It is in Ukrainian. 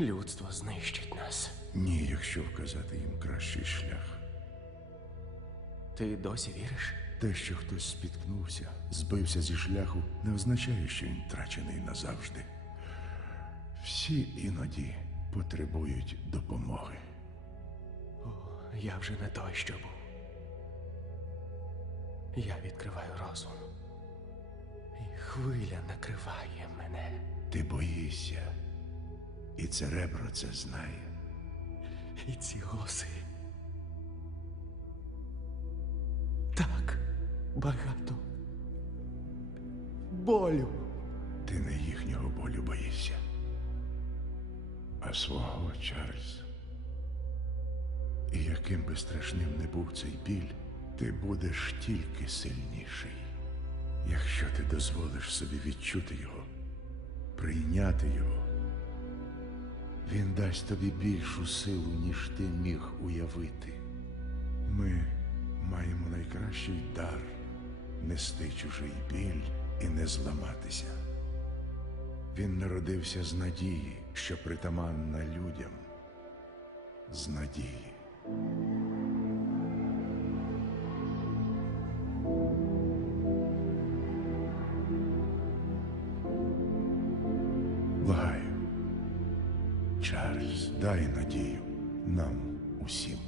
Людство знищить нас. Ні, якщо вказати їм кращий шлях. Ти досі віриш? Те, що хтось спіткнувся, збився зі шляху, не означає, що він втрачений назавжди. Всі іноді потребують допомоги. Я вже не той, що був. Я відкриваю розум. І хвиля накриває мене. Ти боїшся, і церебро це знає. І ці голоси. Так багато. Болю. Ти не їхнього болю боїшся, а свого, Чарльз. І яким би страшним не був цей біль, ти будеш тільки сильніший, якщо ти дозволиш собі відчути його, прийняти його. Він дасть тобі більшу силу, ніж ти міг уявити. Ми маємо найкращий дар нести чужий біль і не зламатися. Він народився з надії, що притаманна людям. З надії. Чарльз, дай надію нам усім.